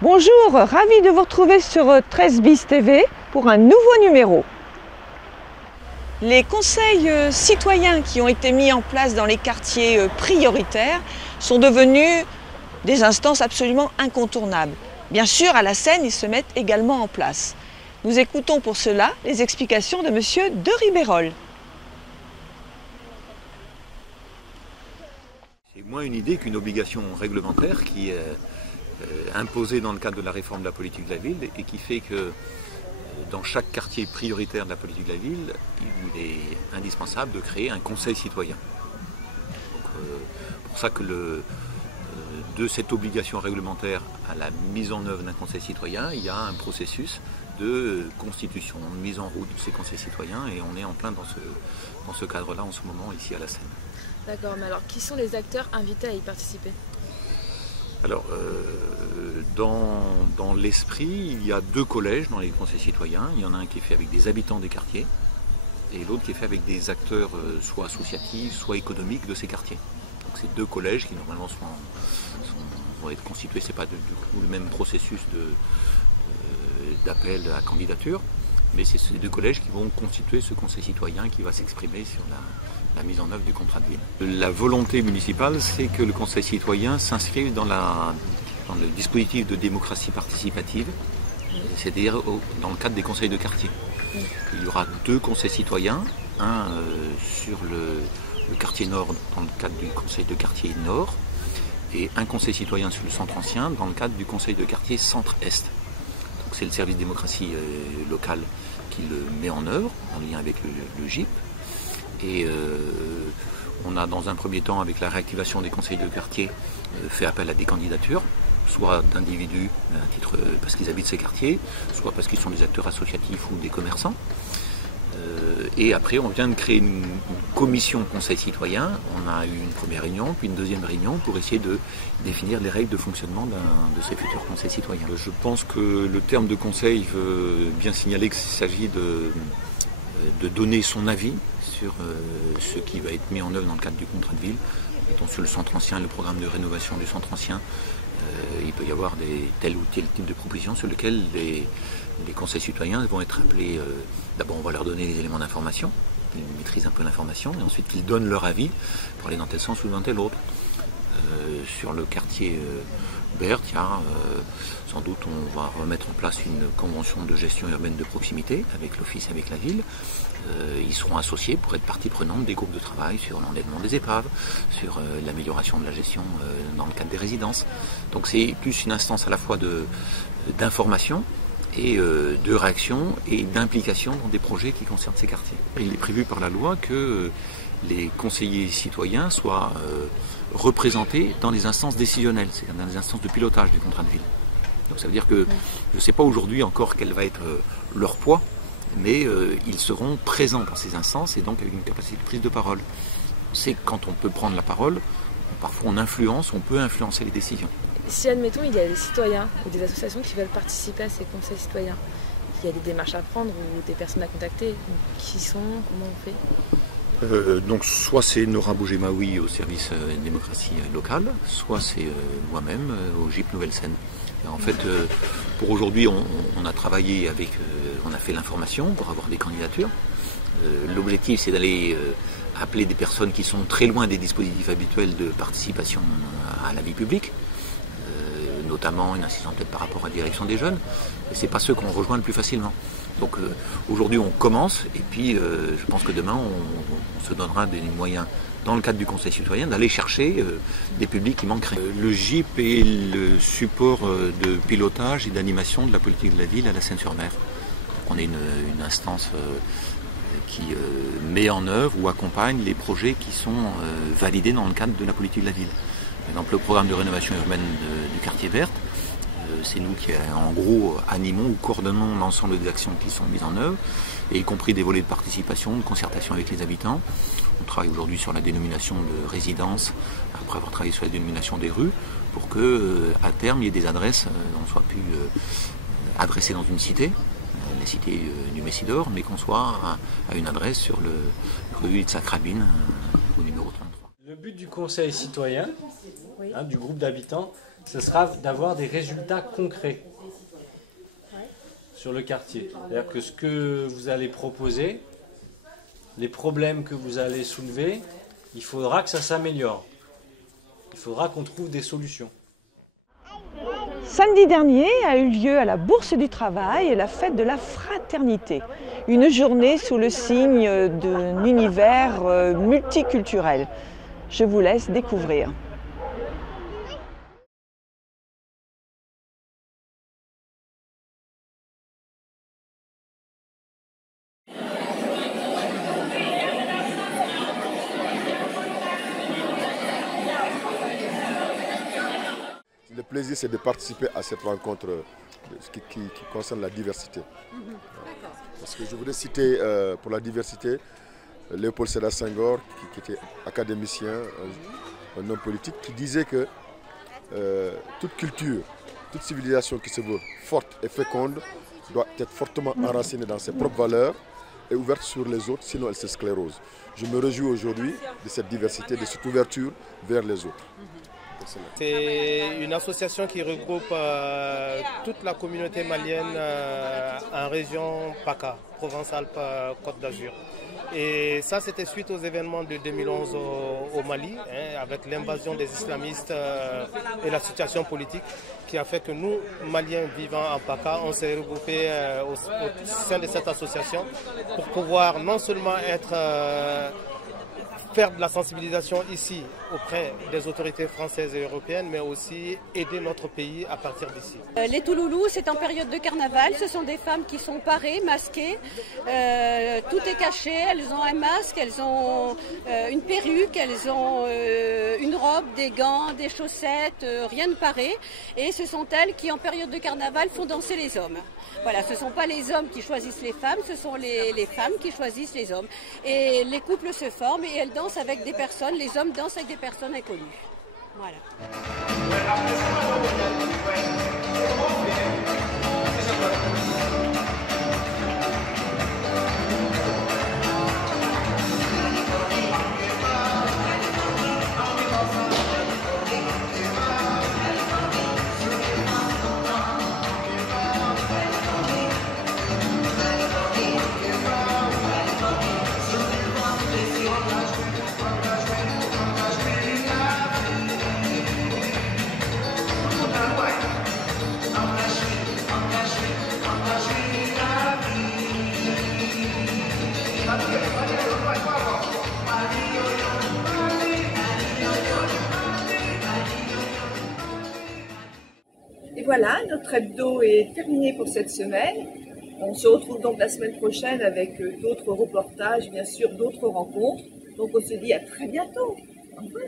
Bonjour, ravi de vous retrouver sur 13 bis TV pour un nouveau numéro. Les conseils citoyens qui ont été mis en place dans les quartiers prioritaires sont devenus des instances absolument incontournables. Bien sûr, à la Seine, ils se mettent également en place. Nous écoutons pour cela les explications de monsieur de Ribérol. C'est moins une idée qu'une obligation réglementaire qui est imposée dans le cadre de la réforme de la politique de la ville et qui fait que dans chaque quartier prioritaire de la politique de la ville, il est indispensable de créer un conseil citoyen. C'est pour ça que de cette obligation réglementaire à la mise en œuvre d'un conseil citoyen, il y a un processus de constitution, de mise en route de ces conseils citoyens et on est en plein dans ce cadre-là en ce moment ici à la Seine. D'accord, mais alors qui sont les acteurs invités à y participer? Alors, dans l'esprit, il y a deux collèges dans les conseils citoyens. Il y en a un qui est fait avec des habitants des quartiers et l'autre qui est fait avec des acteurs soit associatifs, soit économiques de ces quartiers. Donc c'est deux collèges qui normalement vont être constitués, c'est pas du coup le même processus d'appel à candidature, mais c'est ces deux collèges qui vont constituer ce conseil citoyen qui va s'exprimer sur la mise en œuvre du contrat de ville. La volonté municipale, c'est que le conseil citoyen s'inscrive dans le dispositif de démocratie participative, c'est-à-dire dans le cadre des conseils de quartier. Il y aura deux conseils citoyens, un sur le quartier nord dans le cadre du conseil de quartier nord et un conseil citoyen sur le centre ancien dans le cadre du conseil de quartier centre-est. Donc c'est le service démocratie locale qui le met en œuvre en lien avec le GIP. Et on a dans un premier temps, avec la réactivation des conseils de quartier, fait appel à des candidatures, soit d'individus à titre parce qu'ils habitent ces quartiers, soit parce qu'ils sont des acteurs associatifs ou des commerçants. Et après, on vient de créer une commission conseil citoyen. On a eu une première réunion, puis une deuxième réunion pour essayer de définir les règles de fonctionnement de ces futurs conseils citoyens. Je pense que le terme de conseil veut bien signaler qu'il s'agit de donner son avis sur ce qui va être mis en œuvre dans le cadre du contrat de ville. Mettons sur le centre ancien, le programme de rénovation du centre ancien, il peut y avoir tel ou tel type de propositions sur lesquelles les conseils citoyens vont être appelés. D'abord, on va leur donner des éléments d'information, ils maîtrisent un peu l'information, et ensuite ils donnent leur avis pour aller dans tel sens ou dans tel autre. Sur le quartier Berthe, sans doute on va remettre en place une convention de gestion urbaine de proximité avec l'office, avec la ville. Ils seront associés pour être partie prenante des groupes de travail sur l'enlèvement des épaves, sur l'amélioration de la gestion dans le cadre des résidences. Donc c'est plus une instance à la fois d'information et de réaction et d'implication dans des projets qui concernent ces quartiers. Il est prévu par la loi que les conseillers citoyens soient représentés dans les instances décisionnelles, c'est-à-dire dans les instances de pilotage du contrat de ville. Donc ça veut dire que je ne sais pas aujourd'hui encore quel va être leur poids, mais ils seront présents dans ces instances et donc avec une capacité de prise de parole. C'est quand on peut prendre la parole, parfois on peut influencer les décisions. Si admettons il y a des citoyens ou des associations qui veulent participer à ces conseils citoyens, il y a des démarches à prendre ou des personnes à contacter, qui sont, comment on fait? Donc soit c'est Nora Bougemaoui au service démocratie locale, soit c'est moi-même au GIP Nouvelle-Seine. En fait, pour aujourd'hui, on a travaillé avec, on a fait l'information pour avoir des candidatures. L'objectif, c'est d'aller appeler des personnes qui sont très loin des dispositifs habituels de participation à la vie publique, notamment une incidence peut-être par rapport à la direction des jeunes, et c'est pas ceux qu'on rejoint le plus facilement. Donc aujourd'hui on commence et puis je pense que demain on se donnera des moyens dans le cadre du conseil citoyen d'aller chercher des publics qui manqueraient. Le GIP est le support de pilotage et d'animation de la politique de la ville à la Seine-sur-Mer. On est une instance qui met en œuvre ou accompagne les projets qui sont validés dans le cadre de la politique de la ville. Par exemple, le programme de rénovation urbaine du quartier Berthe, c'est nous qui, en gros, animons ou coordonnons l'ensemble des actions qui sont mises en œuvre, et y compris des volets de participation, de concertation avec les habitants. On travaille aujourd'hui sur la dénomination de résidence, après avoir travaillé sur la dénomination des rues, pour que, à terme, il y ait des adresses, on soit plus adressé dans une cité, la cité du Messidor, mais qu'on soit à une adresse sur le rue Itzhak Rabin, au numéro 33. Le but du conseil citoyen, du groupe d'habitants, ce sera d'avoir des résultats concrets sur le quartier. C'est-à-dire que ce que vous allez proposer, les problèmes que vous allez soulever, il faudra que ça s'améliore. Il faudra qu'on trouve des solutions. Samedi dernier a eu lieu à la Bourse du Travail la fête de la fraternité. Une journée sous le signe d'un univers multiculturel. Je vous laisse découvrir. Le plaisir, c'est de participer à cette rencontre qui concerne la diversité. Parce que je voudrais citer pour la diversité Léopold Sédar Senghor, qui était académicien, un homme politique, qui disait que toute culture, toute civilisation qui se veut forte et féconde doit être fortement enracinée dans ses propres valeurs et ouverte sur les autres, sinon elle se sclérose. Je me réjouis aujourd'hui de cette diversité, de cette ouverture vers les autres. C'est une association qui regroupe toute la communauté malienne en région PACA, Provence-Alpes-Côte d'Azur. Et ça, c'était suite aux événements de 2011 au Mali, avec l'invasion des islamistes et la situation politique qui a fait que nous, Maliens vivant en PACA, on s'est regroupés au sein de cette association pour pouvoir non seulement faire de la sensibilisation ici auprès des autorités françaises et européennes, mais aussi aider notre pays à partir d'ici. Les Touloulous, c'est en période de carnaval, ce sont des femmes qui sont parées, masquées, tout est caché, elles ont un masque, elles ont une perruque, elles ont une robe, des gants, des chaussettes, rien de paré, et ce sont elles qui en période de carnaval font danser les hommes. Voilà, ce ne sont pas les hommes qui choisissent les femmes, ce sont les femmes qui choisissent les hommes. Et les couples se forment et elles dansent avec des personnes, les hommes dansent avec des personnes inconnues. Voilà. Et voilà, notre hebdo est terminé pour cette semaine. On se retrouve donc la semaine prochaine avec d'autres reportages, bien sûr d'autres rencontres. Donc on se dit à très bientôt. Au revoir.